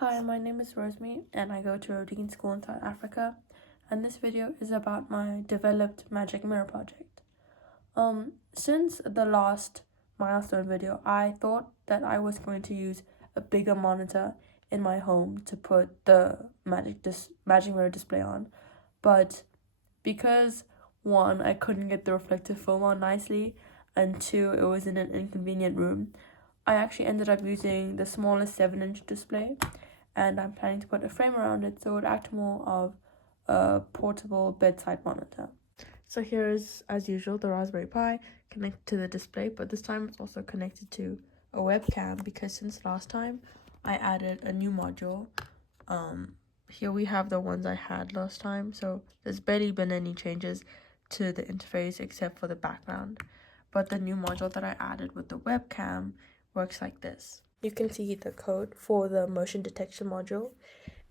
Hi, my name is Rosemary and I go to Rodin School in South Africa, and this video is about my developed magic mirror project. Since the last Milestone video, I thought that I was going to use a bigger monitor in my home to put the magic mirror display on, but because one, I couldn't get the reflective film on nicely, and two, it was in an inconvenient room, I actually ended up using the smallest 7-inch display, and I'm planning to put a frame around it so it would act more of a portable bedside monitor. So here's, as usual, the Raspberry Pi connected to the display, but this time it's also connected to a webcam because since last time I added a new module. Here we have the ones I had last time, so there's barely been any changes to the interface except for the background. But the new module that I added with the webcam works like this. You can see the code for the motion detection module.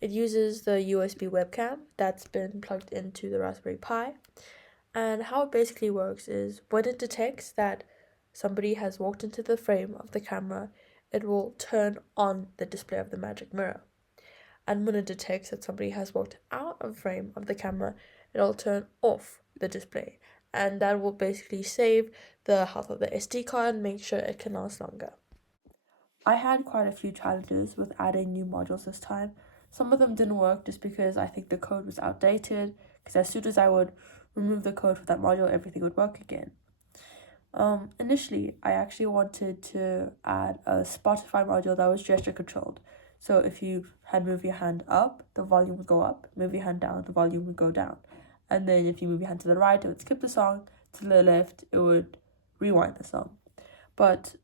It uses the USB webcam that's been plugged into the Raspberry Pi. And how it basically works is when it detects that somebody has walked into the frame of the camera, it will turn on the display of the magic mirror. And when it detects that somebody has walked out of frame of the camera, it'll turn off the display. And that will basically save the health of the SD card and make sure it can last longer. I had quite a few challenges with adding new modules this time. Some of them didn't work just because I think the code was outdated, because as soon as I would remove the code for that module, everything would work again. Initially, I actually wanted to add a Spotify module that was gesture controlled. So if you had move your hand up, the volume would go up. Move your hand down, the volume would go down. And then if you move your hand to the right, it would skip the song. To the left, it would rewind the song. But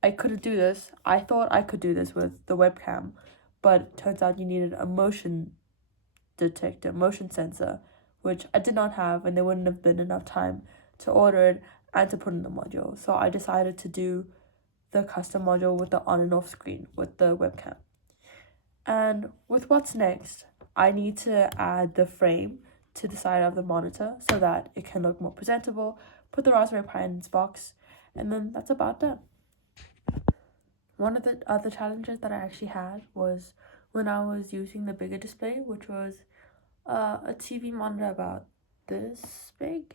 I couldn't do this. I thought I could do this with the webcam, but it turns out you needed a motion detector, motion sensor, which I did not have, and there wouldn't have been enough time to order it and to put in the module. So I decided to do the custom module with the on and off screen with the webcam. And with what's next, I need to add the frame to the side of the monitor so that it can look more presentable, put the Raspberry Pi in its box, and then that's about done. One of the other challenges that I actually had was when I was using the bigger display, which was a TV monitor about this big.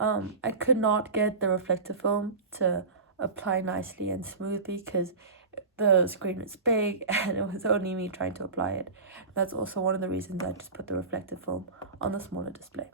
I could not get the reflective film to apply nicely and smoothly because the screen was big and it was only me trying to apply it. That's also one of the reasons I just put the reflective film on the smaller display.